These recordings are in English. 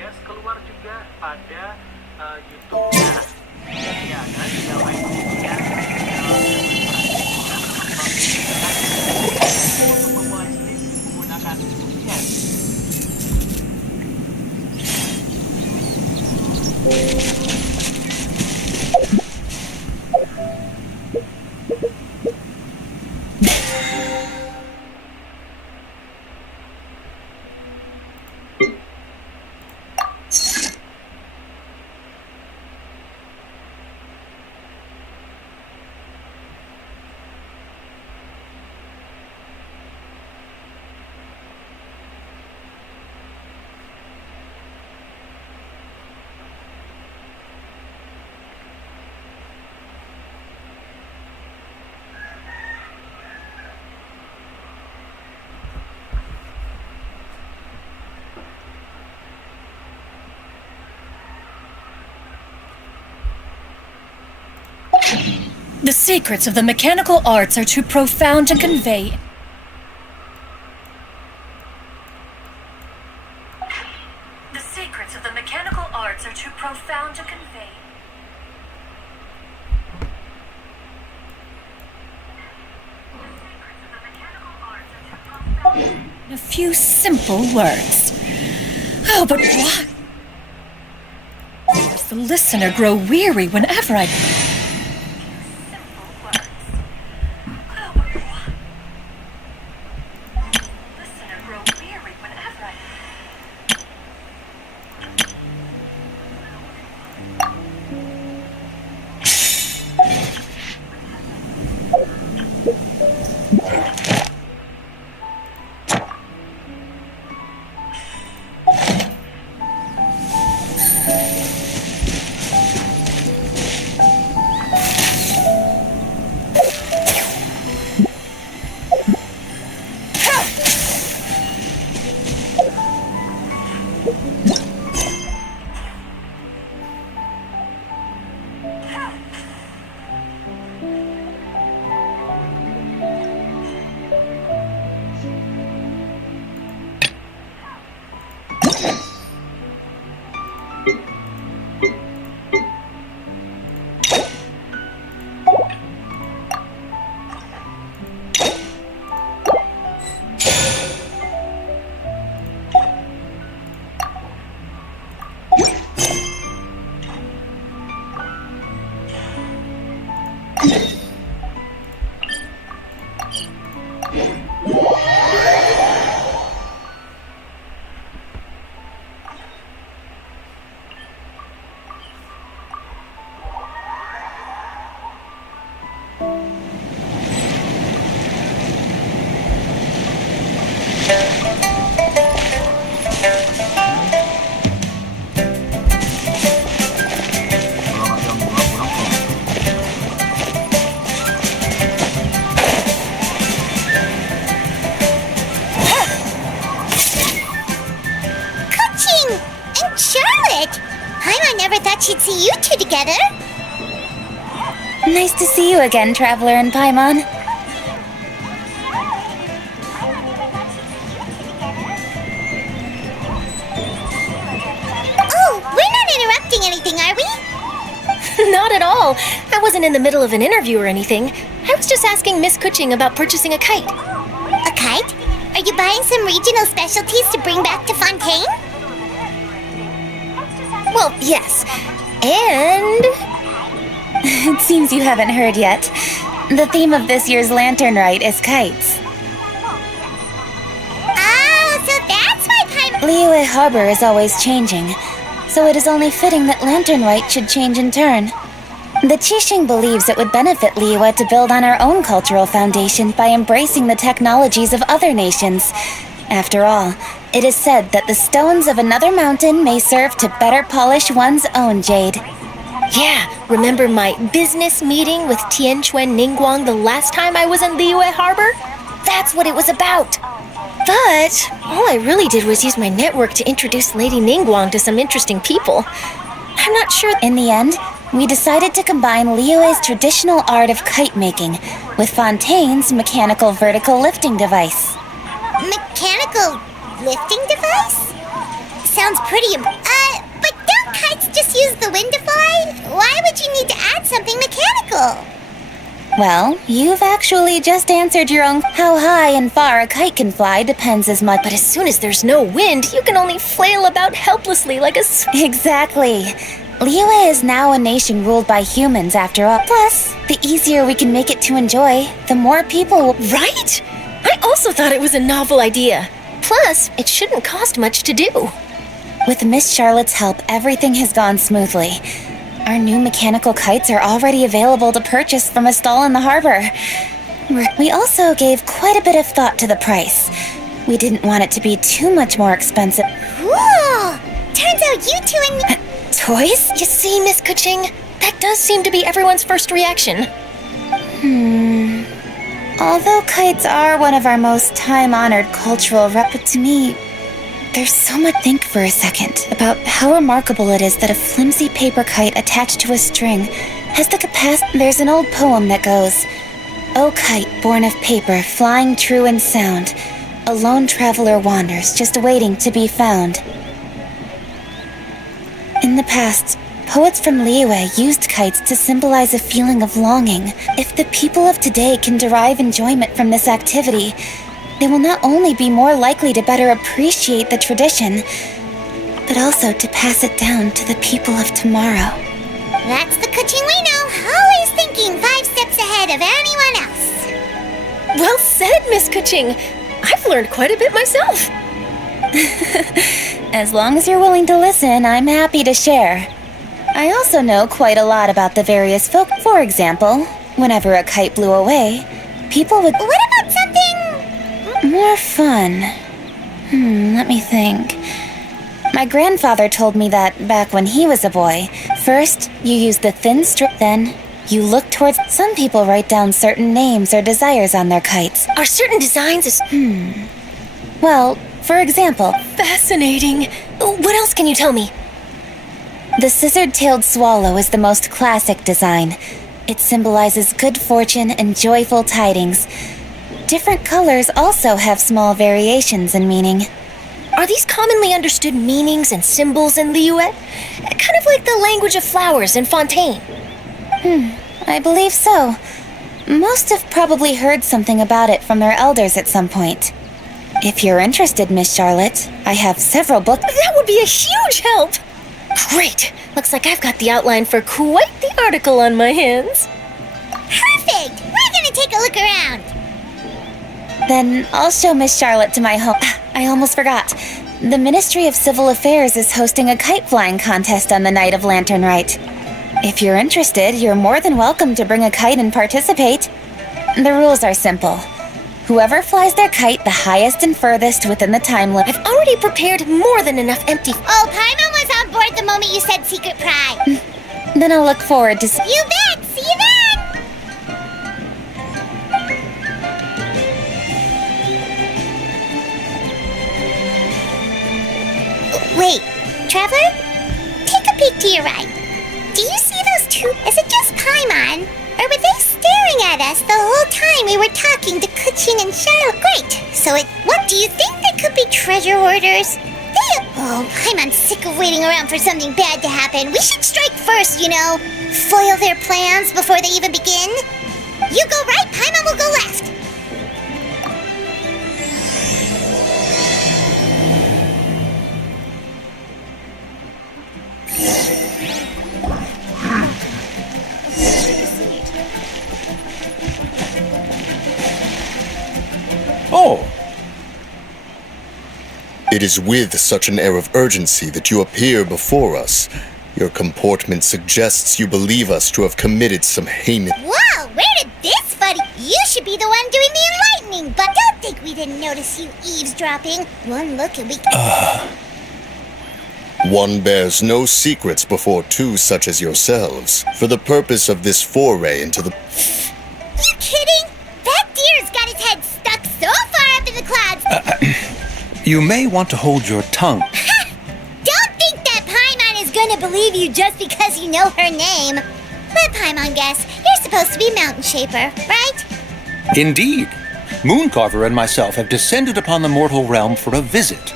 alias keluar juga pada YouTube-nya. Ya, dan juga lainnya untuk memulai streaming menggunakan Gen. The secrets of the mechanical arts are too profound to convey. The secrets of the mechanical arts are too profound to convey. A few simple words. Oh, but why? Does the listener grow weary whenever I... She'd see you two together. Nice to see you again, Traveler and Paimon. Oh, we're not interrupting anything, are we? Not at all. I wasn't in the middle of an interview or anything. I was just asking Miss Kuching about purchasing a kite. A kite? Are you buying some regional specialties to bring back to Fontaine? Well, yes. And... It seems you haven't heard yet. The theme of this year's Lantern Rite is kites. Oh, so that's why Liyue Harbor is always changing, so it is only fitting that Lantern Rite should change in turn. The Qixing believes it would benefit Liyue to build on our own cultural foundation by embracing the technologies of other nations. After all, it is said that the stones of another mountain may serve to better polish one's own jade. Yeah, remember my business meeting with Tianquan Ningguang the last time I was in Liyue Harbor? That's what it was about. But all I really did was use my network to introduce Lady Ningguang to some interesting people. I'm not sure. In the end, we decided to combine Liyue's traditional art of kite making with Fontaine's mechanical vertical lifting device. Mechanical lifting device? Sounds pretty kites just use the wind to fly? Why would you need to add something mechanical? Well, you've actually just answered your own. How high and far a kite can fly depends as much. But as soon as there's no wind, you can only flail about helplessly like a Exactly. Liyue is now a nation ruled by humans after all. Plus, the easier we can make it to enjoy, the more people will. Right? I also thought it was a novel idea. Plus, it shouldn't cost much to do. With Miss Charlotte's help, everything has gone smoothly. Our new mechanical kites are already available to purchase from a stall in the harbor. We also gave quite a bit of thought to the price. We didn't want it to be too much more expensive. Whoa! Turns out you two and me... Toys? You see, Miss Kuching? That does seem to be everyone's first reaction. Although kites are one of our most time-honored cultural to me, there's so much. Think for a second about how remarkable it is that a flimsy paper kite attached to a string has the capacity. There's an old poem that goes, "O kite born of paper, flying true in sound, a lone traveler wanders, just waiting to be found." In the past, poets from Liyue used kites to symbolize a feeling of longing. If the people of today can derive enjoyment from this activity, they will not only be more likely to better appreciate the tradition, but also to pass it down to the people of tomorrow. That's the Kuching we know, always thinking 5 steps ahead of anyone else. Well said, Miss Kuching. I've learned quite a bit myself. As long as you're willing to listen, I'm happy to share. I also know quite a lot about the various folk. For example, whenever a kite blew away, people would... What about something... more fun? Let me think. My grandfather told me that back when he was a boy, first you use the thin strip, then you look towards... Some people write down certain names or desires on their kites. Are certain designs... Well, for example... Fascinating. What else can you tell me? The scissored-tailed swallow is the most classic design. It symbolizes good fortune and joyful tidings. Different colors also have small variations in meaning. Are these commonly understood meanings and symbols in Liyue? Kind of like the language of flowers in Fontaine. I believe so. Most have probably heard something about it from their elders at some point. If you're interested, Miss Charlotte, I have several books. That would be a huge help! Great! Looks like I've got the outline for quite the article on my hands. Perfect! We're gonna take a look around. Then I'll show Miss Charlotte to my home. I almost forgot. The Ministry of Civil Affairs is hosting a kite flying contest on the night of Lantern Rite. If you're interested, you're more than welcome to bring a kite and participate. The rules are simple. Whoever flies their kite the highest and furthest within the time limit... I've already prepared more than enough empty... Oh, Paimon was on board the moment you said secret prize. Then I'll look forward to... You bet! See you then! Wait, Traveler? Take a peek to your right. Do you see those two? Is it just Paimon? Or were they staring at us the whole time we were talking to Kuching and Charlotte? Great! So what do you think they could be treasure hoarders? Oh, Paimon's sick of waiting around for something bad to happen. We should strike first, you know. Foil their plans before they even begin. You go right, Paimon will go left. Oh! It is with such an air of urgency that you appear before us. Your comportment suggests you believe us to have committed some heinous... Whoa, where did this buddy? You should be the one doing the enlightening, but don't think we didn't notice you eavesdropping. One look and we... One bears no secrets before two such as yourselves. For the purpose of this foray into the... You kidding? That deer's got his head stuck so far up in the clouds. You may want to hold your tongue. Don't think that Paimon is gonna believe you just because you know her name. Let Paimon guess. You're supposed to be Mountain Shaper, right? Indeed. Mooncarver and myself have descended upon the mortal realm for a visit.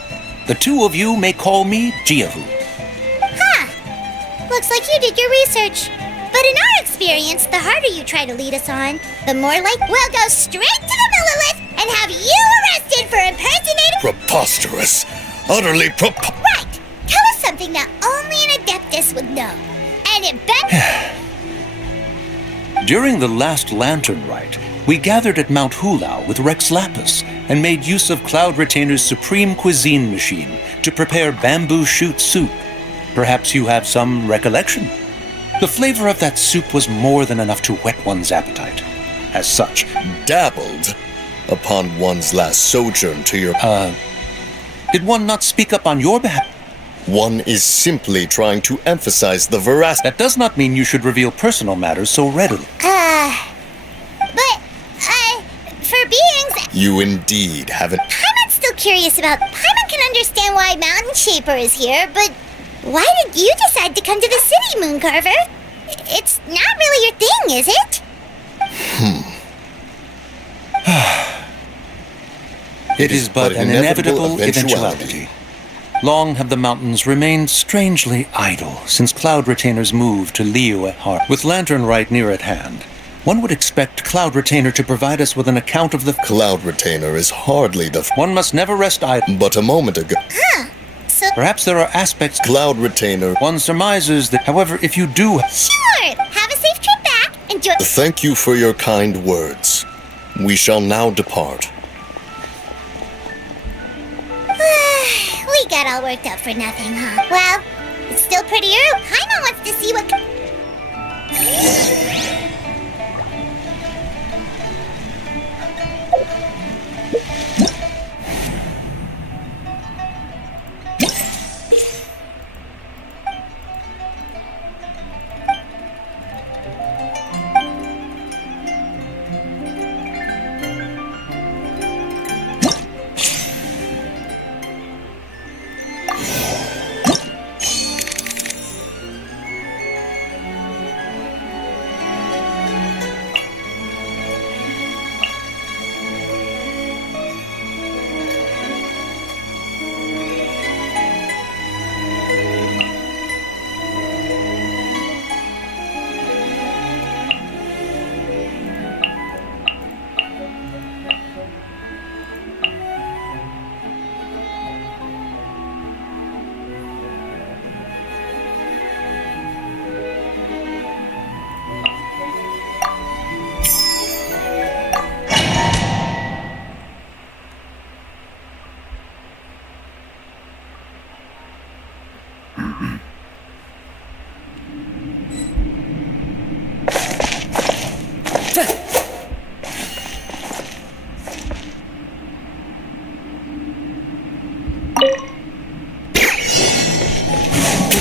The two of you may call me Jiahu. looks like you did your research. But in our experience, the harder you try to lead us on, the more like we'll go straight to the Millilith and have you arrested for impersonating. Preposterous. Utterly Right! Tell us something that only an Adeptus would know. And it better. During the last lantern rite, we gathered at Mount Hulao with Rex Lapis and made use of Cloud Retainer's supreme cuisine machine to prepare bamboo shoot soup. Perhaps you have some recollection? The flavor of that soup was more than enough to whet one's appetite. As such, dabbled upon one's last sojourn to your... did one not speak up on your behalf? One is simply trying to emphasize the veracity. That does not mean you should reveal personal matters so readily. For beings... You indeed haven't... Paimon's still curious about... Paimon can understand why Mountain Shaper is here, but... Why did you decide to come to the city, Mooncarver? It's not really your thing, is it? It is but an inevitable eventuality. Long have the mountains remained strangely idle since Cloud Retainer's move to Liyue Harbor. With Lantern Rite near at hand, one would expect Cloud Retainer to provide us with an account of the... Cloud Retainer is hardly the... One must never rest idle. But a moment ago... So... Perhaps there are aspects... Cloud Retainer... One surmises that, however, if you do... Sure! Have a safe trip back. Enjoy... Thank you for your kind words. We shall now depart. We got all worked up for nothing, huh? Well, it's still pretty early. Paimon wants to see what...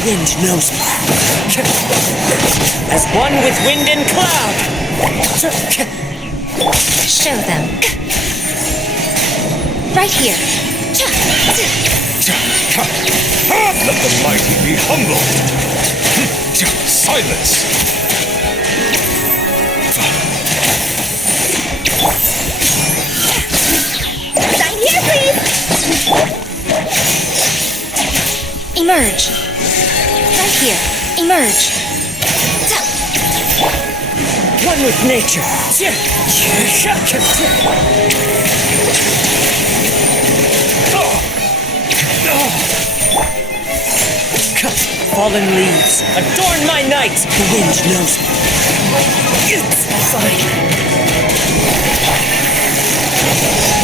Wind knows me. As one with wind and cloud. Show them. Right here. Let the mighty be humbled. Silence. Sign here, please! Emerge. Right here. Emerge. One with nature. Fallen leaves, adorn my night. The wind knows me. It's fine.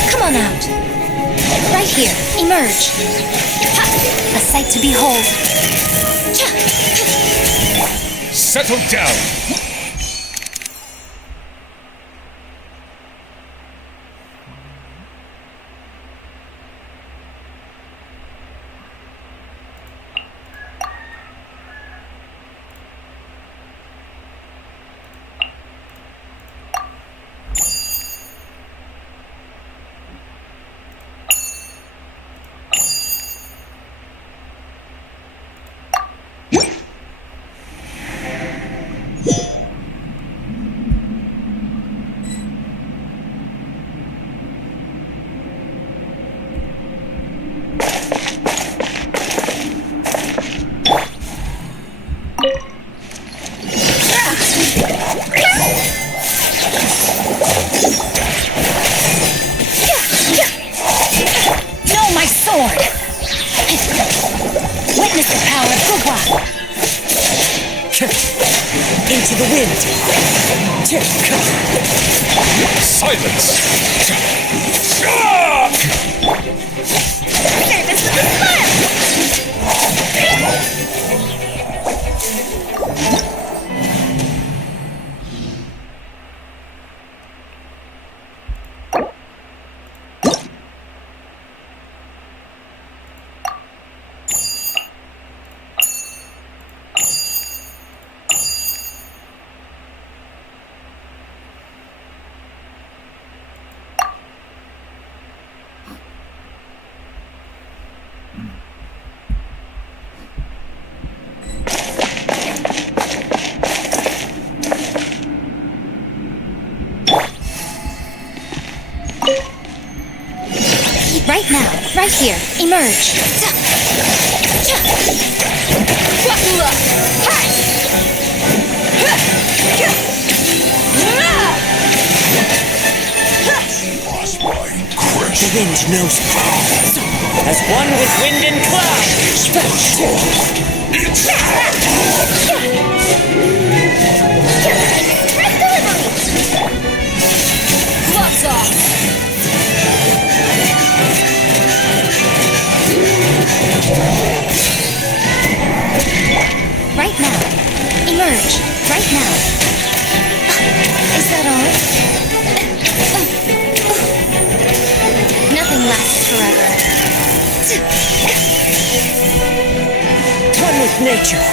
Come on out. Right here. Emerge. Ha! A sight to behold. Settle down. wind! Silence! Service with a smile! Right now, right here, emerge. Pemula! The wind knows power. As one with wind and cloud. Gloves off! Right now, emerge. Right now. Is that all? Nothing lasts forever. One with nature.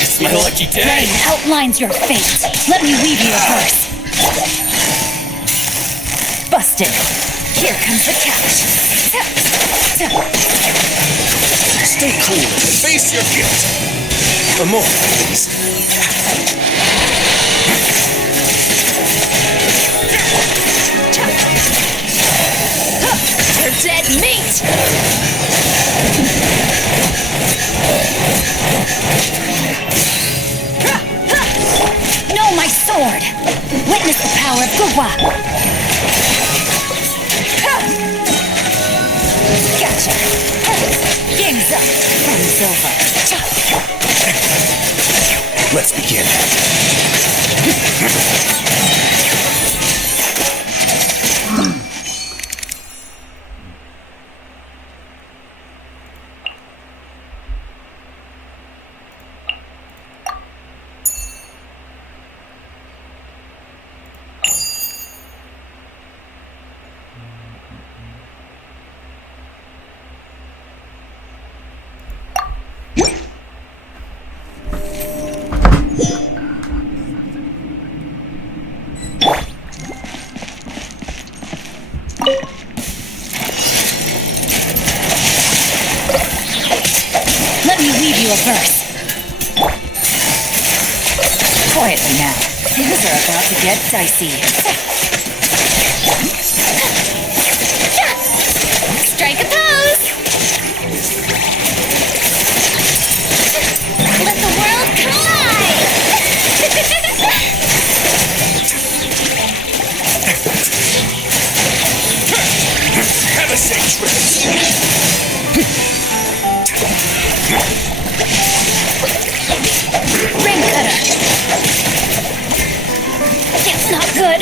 It's my lucky day. Rain outlines your fate. Let me weave you a verse. Busted. Here comes the catch. Stay cool and face your guilt. More, please. You're dead meat! Know my sword. Witness the power of Gugwa. Gotcha. Game's up. Fun's over. Let's begin. Let me weave you a verse. Quietly now. Things are about to get dicey. Strike a pose! Let the world collide! Have a safe trip. Ring cutter. It's not good.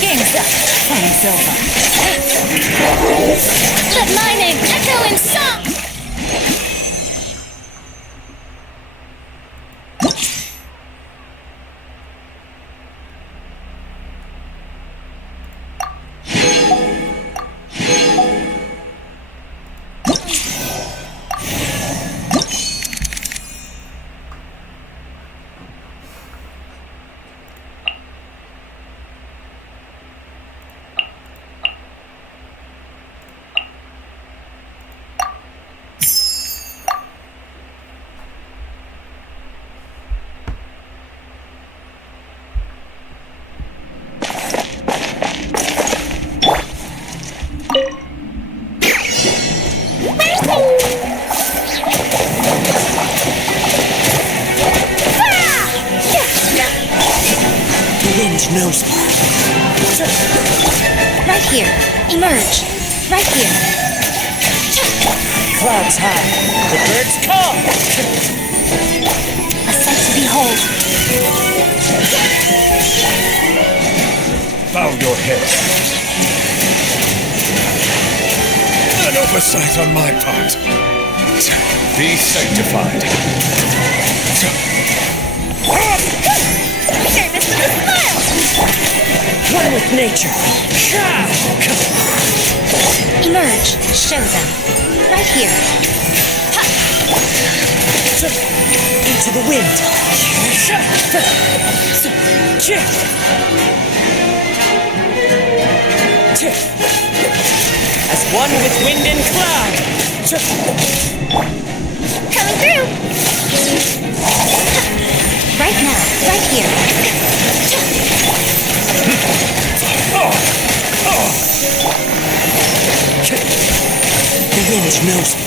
Game's up. Time's over. Let my name echo in song! knows me. Right here. Emerge. Right here. Clouds high. The birds call. A sight to behold. Bow your head. An oversight on my part. Be sanctified. Service with a smile. One with nature. Emerge. Show them. Right here. Into the wind. As one with wind and cloud. Coming through. Right now. Right here. The wind knows me.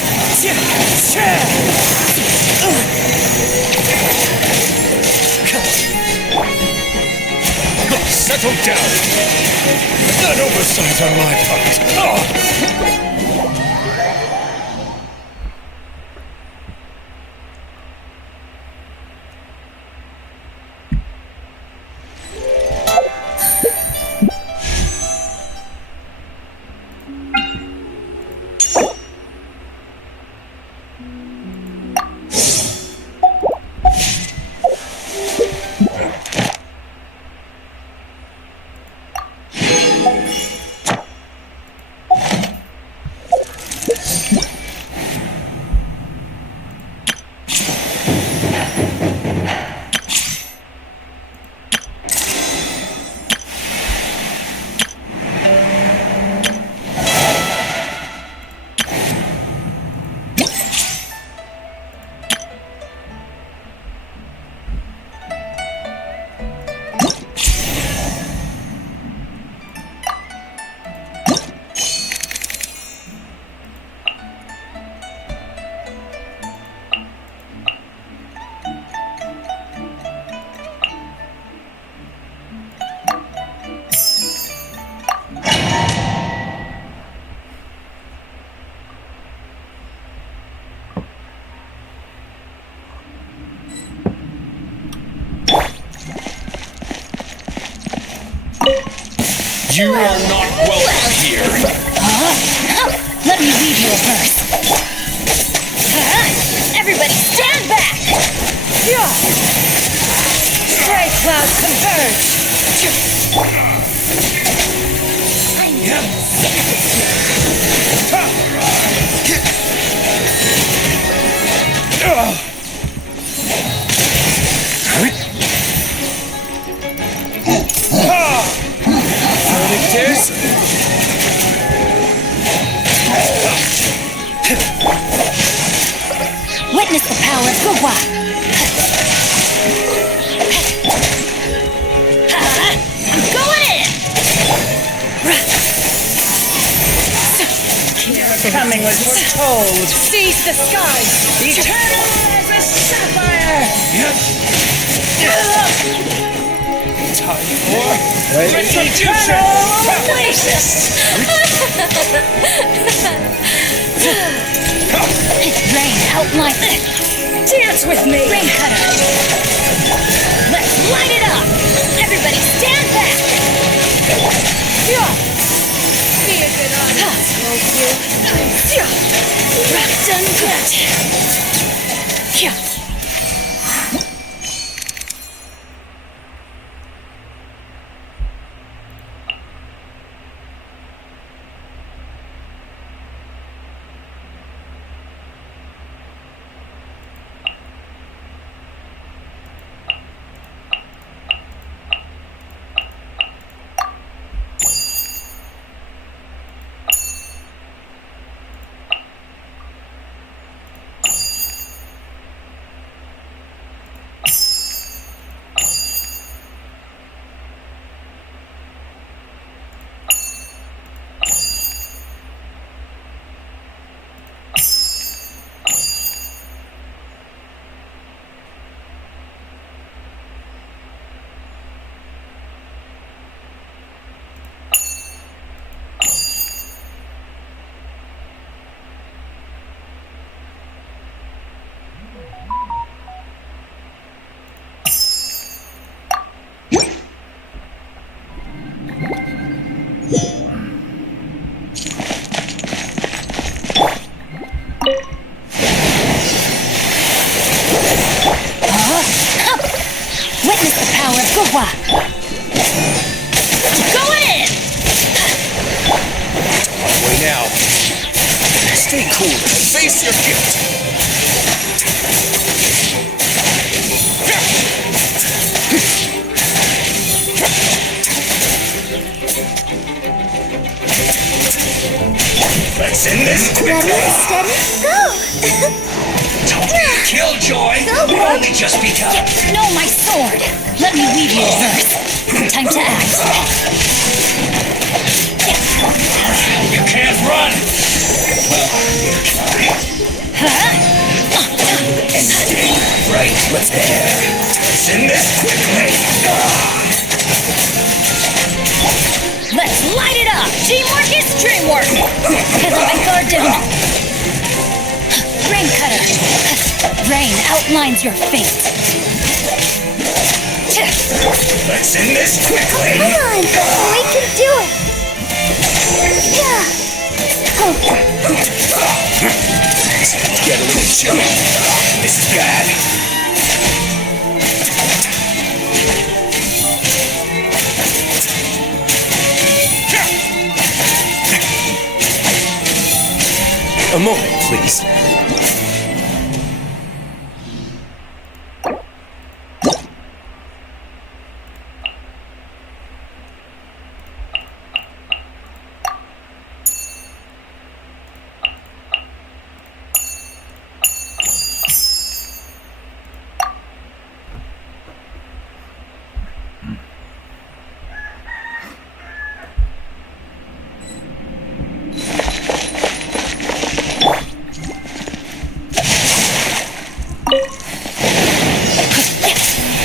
Settle down. An oversight on my part. You are not welcome here. Let me read you a verse. Everybody stand back! Stray clouds converge. Victors? Witness the power of Gua. I'm going in! Coming was foretold. Seize the skies. Eternal as a sapphire. Time for Retribution. Oasis. Rain, help my... Dance with me. Rain cutter. Let's light it up! Everybody stand back! Be a good audience, won't you? Wrapped and good. Gwa. Going in! Way now. Stay cool and face your guilt. Let's end this quickly. Steady, go! Don't be a killjoy. We've only just begun. No, my sword! Let me weave you a verse. Time to act. You can't run. Well, here, try. And stay right there. Let's end this quickly. Let's light it up! Teamwork is dreamwork! Pedal my guard down! Rain cutter! Rain outlines your fate! Let's end this quickly. Come on, we can do it! Yeah! Get a little chilly. This is bad. A moment, please.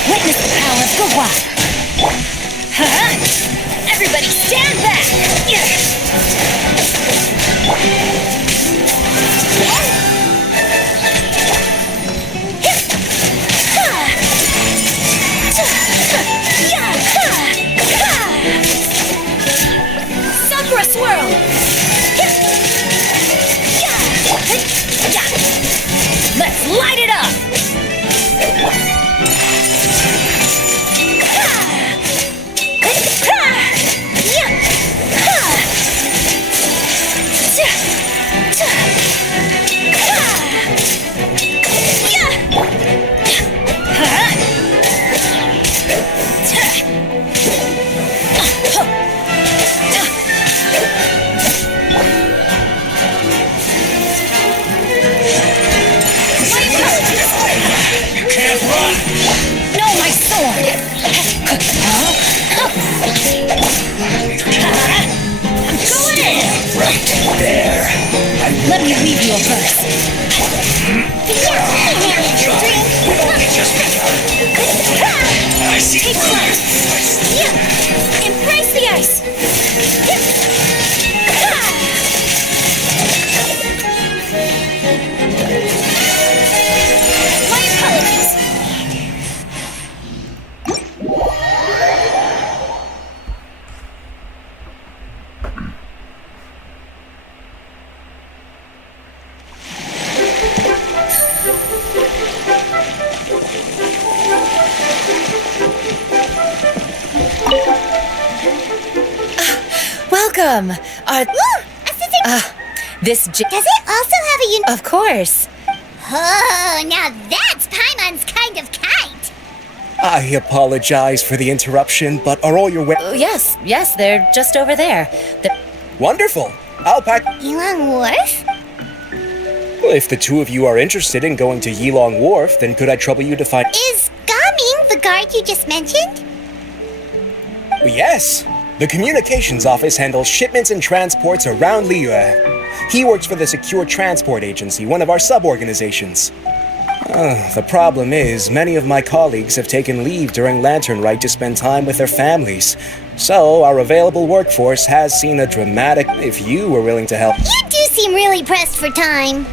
Witness the power of Gwa! Everybody stand back! Sakura swirl! Let's light it up! No, my sword! I'm going in! Right there. Let me weave you a verse. We've only just begun. I see. Take flight! Embrace the ice! My apologies! Welcome! This Does it also have a Of course! Oh, now that's Paimon's kind of kite! I apologize for the interruption, but are all your Yes, they're just over there. Wonderful! I'll pack. Yilong Wharf? If the two of you are interested in going to Yilong Wharf, then could I trouble you to find. Is Gaming the guard you just mentioned? Yes! The communications office handles shipments and transports around Liyue. He works for the Secure Transport Agency, one of our sub-organizations. The problem is, many of my colleagues have taken leave during Lantern Rite to spend time with their families. So, our available workforce has seen a dramatic. If you were willing to help. You do seem really pressed for time.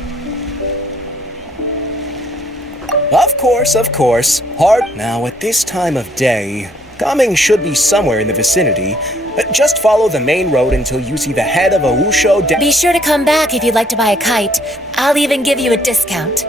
Of course. Hard. Now, at this time of day, Gaming should be somewhere in the vicinity. Just follow the main road until you see the head of a Wusho Be sure to come back if you'd like to buy a kite. I'll even give you a discount.